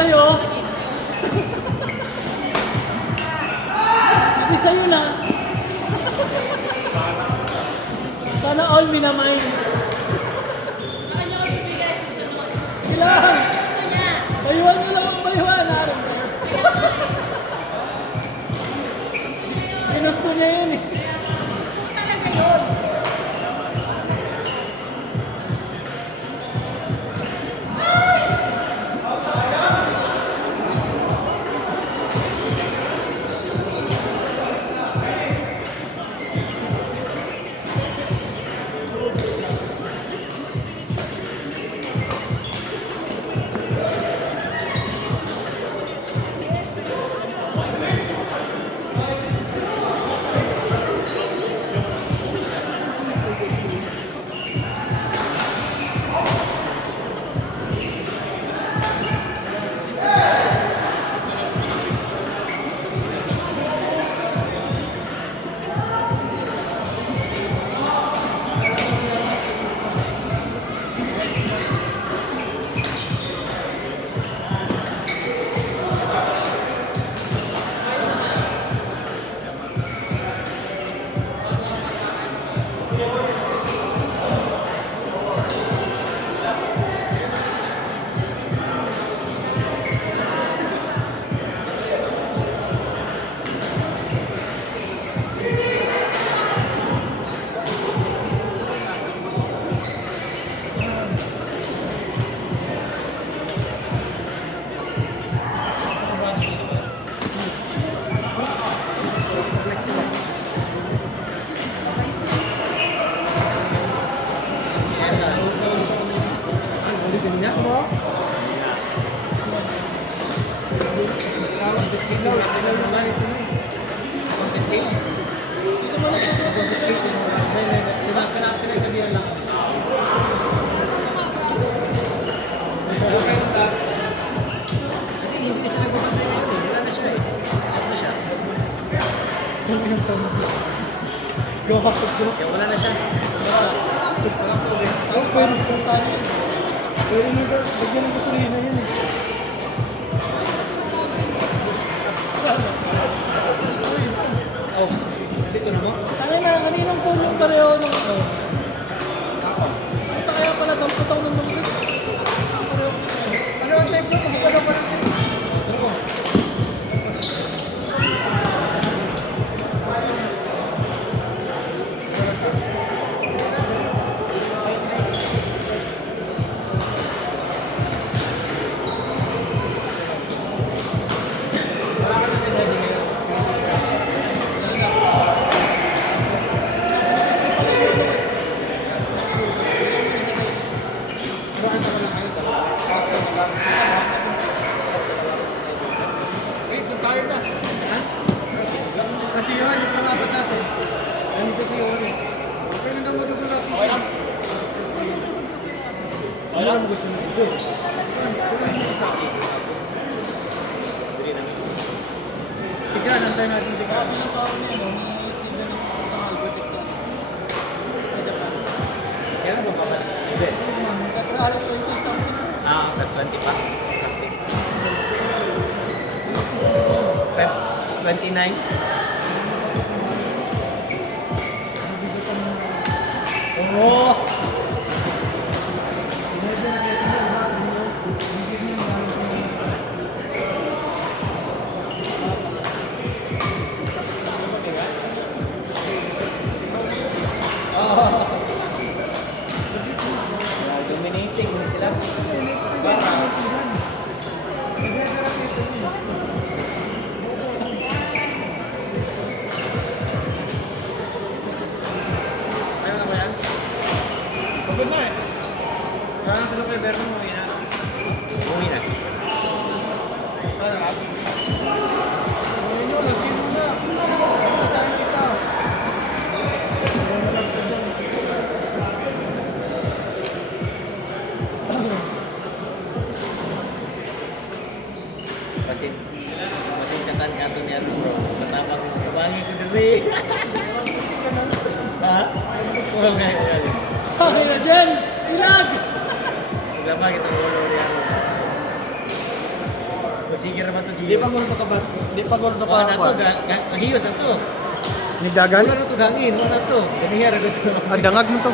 sa'yo. Kasi sa'yo na. Sana all minamay. Sa kanya ko bibigay sa sunod. Kailangan. Gusto niya. Bayuan mo lang ang bayuan. Ginusto niya yun eh. Talaga yun. Wala na siya. Pero kung saan yun. Pero nito, bagyan ng gasolina yun eh. Oh, dito na mo? Tangin na, kaninang phone yung pareho nung ito. Ito kaya pala daw putaw ng mga Ano ang type mo? Ano pa rin? Kasi yun, yung pangapat natin. Ganito si yun eh. Pero nang mo dugo natin. Ano ang gusto mo ito? Sige, nantay natin. Sige. Kailan mo pa sa Steven? Sa 20 pa. 29. Oh! Dominating sila. Parang sila kay Berno umuwi na. Umuwi na. Sana ka? Umuwi nyo, lagyan mo na. Wala tayong isa. Pasensyakan ka ito niya bro. Matapang kabangin ko dali. Ha? Huwag nga yun. Okay na dyan! Ilag! Lama kita ulo niya. Sige naman ito, Di pa gol to kabat. Di pa gol to Wala na kabat. ito, mahiyos na ito. Nigagan. Wala na ito gangin, wala na ito. Ganihira na ito. Dangag mo to.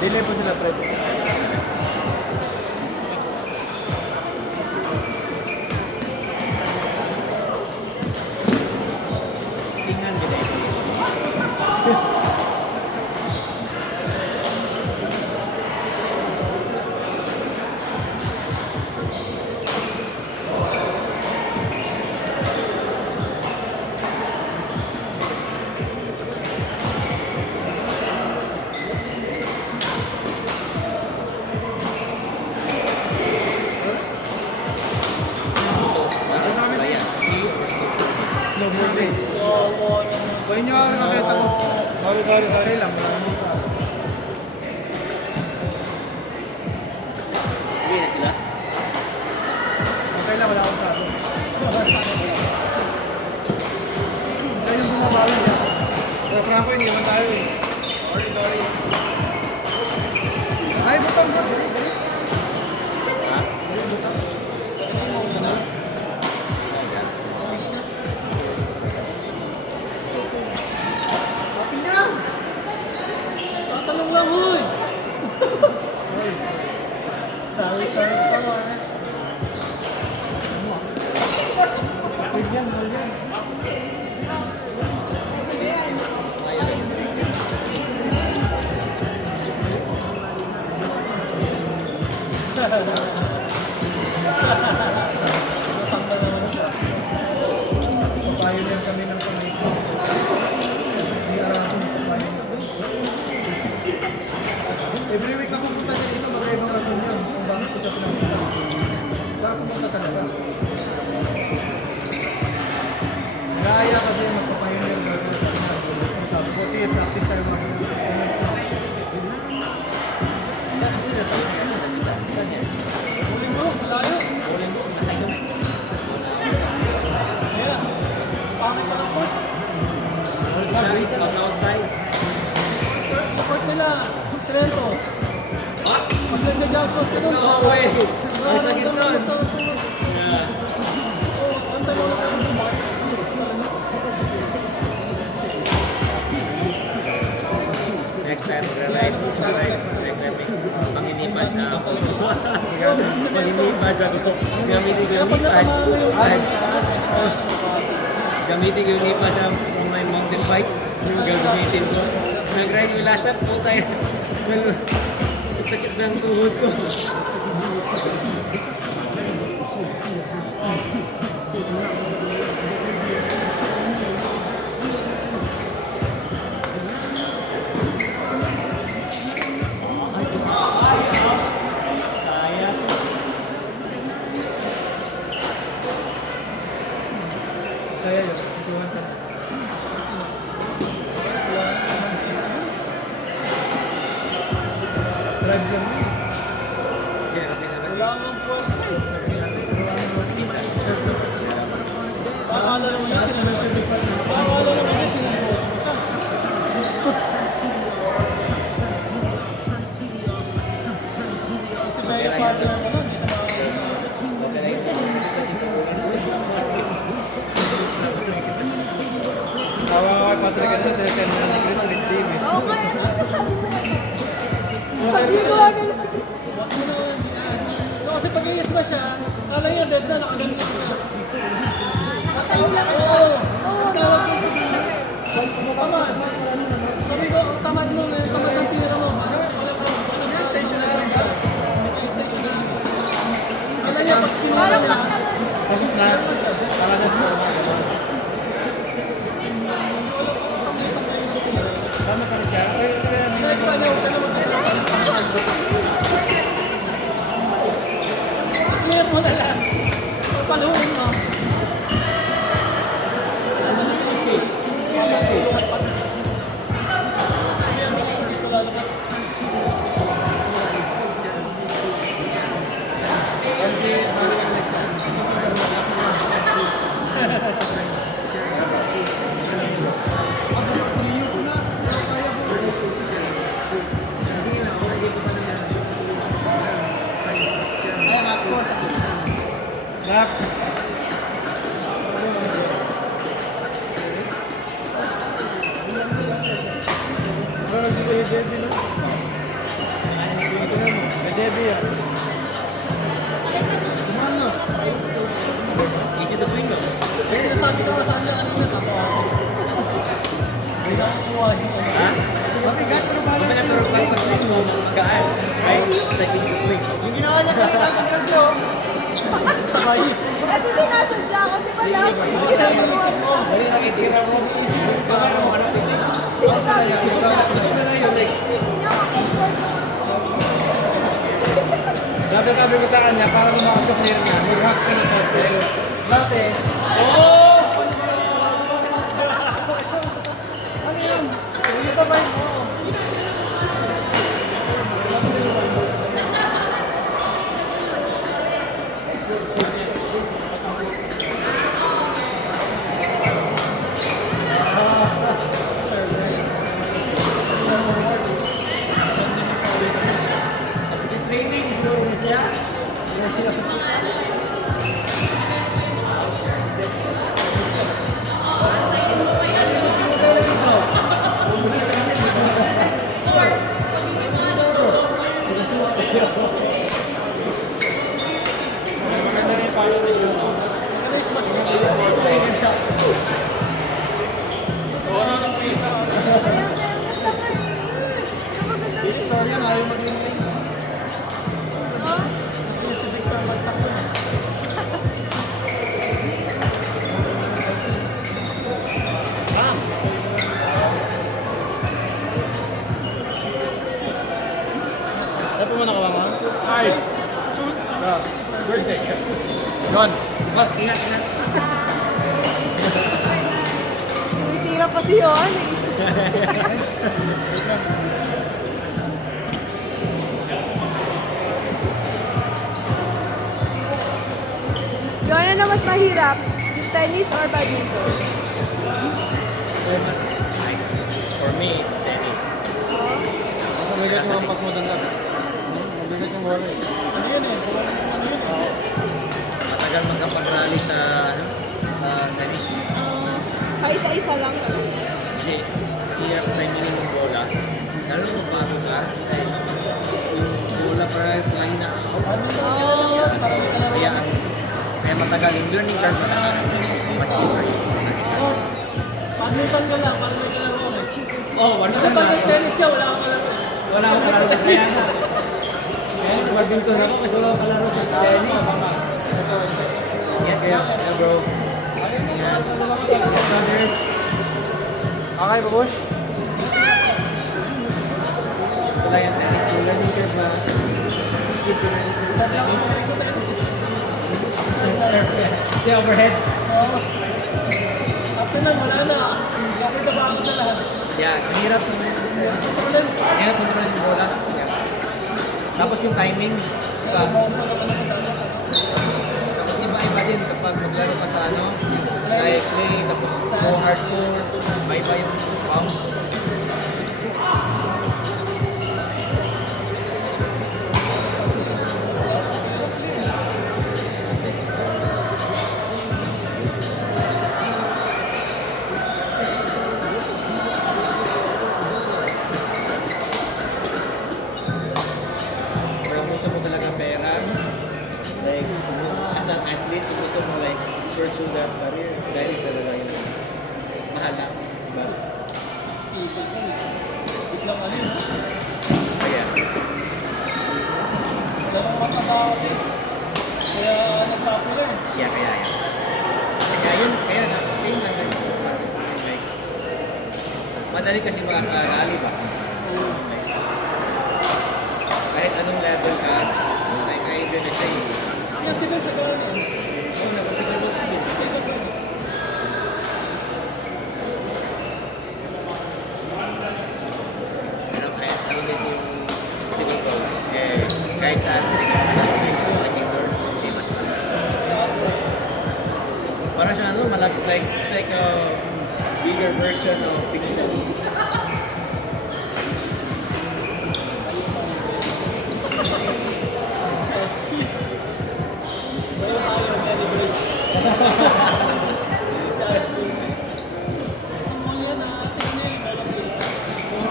Delay po sila, pre. Tingnan din eh. Slow mo rin. Kunin nyo ako nakita ko. Sorry lang. Uwi na sila. Okay lang, wala akong sabi. Kaya yung bumabawi niya. Pero Franco, hindi naman tayo eh. Sorry. Ay, butang ba? Ha? Pati niya! Tatanong lang, huy! Sorry, Huwag yan. Pioneer kami ng pamilya. Hindi arasin ng pamilya. Every week ako punta niya dito, mag-ibang rason yan. Kung bakit ko siya pinapunta. Para pumunta talaga. Gaya kasi magpapioneer bago sa kanya. Sabi ko, sige, practice tayo mga Uling mo, malayo. Kaya, pangit ka ng court. Outside. Court nila, Sorrento. Pag nag-jump post ka doon, No way. Ay, sakit nararamdaman nun. mo sa tulog. Oo, antay mo lang kung bakit talaga. Next time, right? Next time, panginipas na ako. Panginipas ako. Gamitin ko yung pads. Gamitin ko yung lipas sa may mountain bike. Yung gagamitin ko. Nag-ride yung last time, puta yun. Sakit ng tuhod ko. kaya yun. Ituwan ka na. Drive lang. Wala kang force eh. Akala naman yun, akala naman yun, sinupost ka. Kasi Bella partner mo lang, di naman. Tawa ka kay Patrick ano, sa SN na ni Chris with team eh. Okay, ano sabi mo na? Sabi ko lang. Wag mo na lang diyan. No, kasi pag i-yes ba siya, kala niya dead na, nakagamit na. Patay lang. Oo. Tawag ko. Tamad. Sabi ko, ang tamad mo, tamad ang tira mo. Yan, stationary ka. Kala niya pag kinuha Parang niya, Tapos na. Para na sa tama ka rin siya. kahit saan niya, huwag ka naman sa'yo. Clear mo na lang. Papaluhin mo. Ha? Mabigat pero Ano balance na yun. pero pag-swing mo, magaan. Right? Like easy to swing. Yung ginawa niya kanina sa Brazil. Kasi sinasadya ko, di ba lang? Bali nakitira mo. Parang mo hanap din. Sinasabi ko siya. Gusto na yun. Like, Hindi niya ma-comfort. sabi ko sa kanya, para lumakas sa player na, mag-hack ka na sa player. Dati, Ano yun? Yung tabay mo. training bro siya. So yan, ayaw mag-maintain. Ano po muna ka ba, ma'am? Ay, Birthday. Yun. mas ingat na. Tira pa si Yon. Yon, ano mas mahirap? Tennis or badminton? For me, it's tennis. Mabigat mo ang pagmudang mabigat yung wala eh. Ano yun eh? Matagal magkapag-rally sa, sa tennis. Kaisa-isa lang talaga. Kasi, hirap sa inyo yung bola. Lalo mo bago ka, dahil yung bola para fly na. Kaya matagal, yung learning curve matagal. Mas deeper. Badminton ka lang, badminton ka lang eh. Oh, one Kasi pag tennis ka, wala kang alam. Wala akong kalaro sa kaya na. Kaya badminton ako kasi wala akong kalaro sa tennis. Yan kaya, bro. Yan. Brothers. Okay, babush? Wala yung tennis. Yung learning curve na. Skip ko na yung the overhead. After nun, wala na. Kapit na bago na lahat. Yeah, mahirap yung mahirap kontrolin yung bola. Yeah. Tapos yung timing. Tapos iba-iba din kapag maglaro ka sa ano, like play, tapos go hardcore, iba-iba yung bounce. Pero kung gusto mo talaga pera, like, as an athlete, kung gusto mo like, pursue that career, dahil is talaga yun. Mahal na. Diba? Biglang ano yun, ha? Kaya, Wala nang mataba kasi. Kaya nag-popular eh. kaya. Kaya yun, kaya na, same lang rin. Like, madali kasi makaka-rally ba? Like, kahit anong level ka, like, ka-enjoy na siya yun. Kaya si Ben sa gano'n eh. Oo, napapagod mo sa bits. Pero kahit ano din yung feeling ko, eh, kahit sa atin, naging worse, same as well. Parang siya ano, like, it's like a bigger version of Pinoy. Wala tayo, very great. Ang mga yan, atin na yun.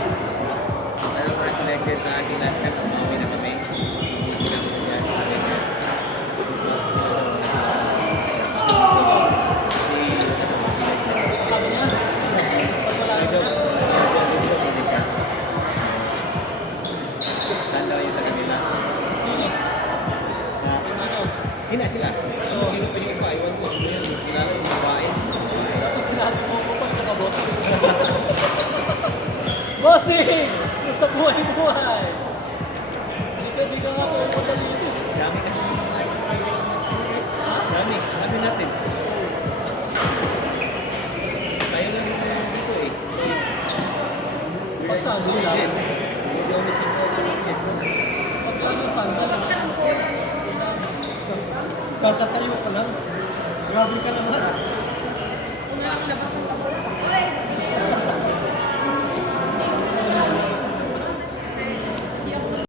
Pero mas selected sa akin last time, umuwi na kami. Yan, sa ganyan. Sila Sila. Sino pa yung iba? Iwan ko. Sino yan? Kilala yung babae. Dapat sinabi mo ko pag nakabot. Bossing! Gusto buhay-buhay! Di ka nga pupunta dito. Dami kasi yung mga Dami natin. Tayo lang dito eh. Pagsado lang. Yes. Hindi ako nagpinto. Yes. Pagkaan ng sandals. Kakatayo ka lang. Grabe ka naman. Kung lang labas ng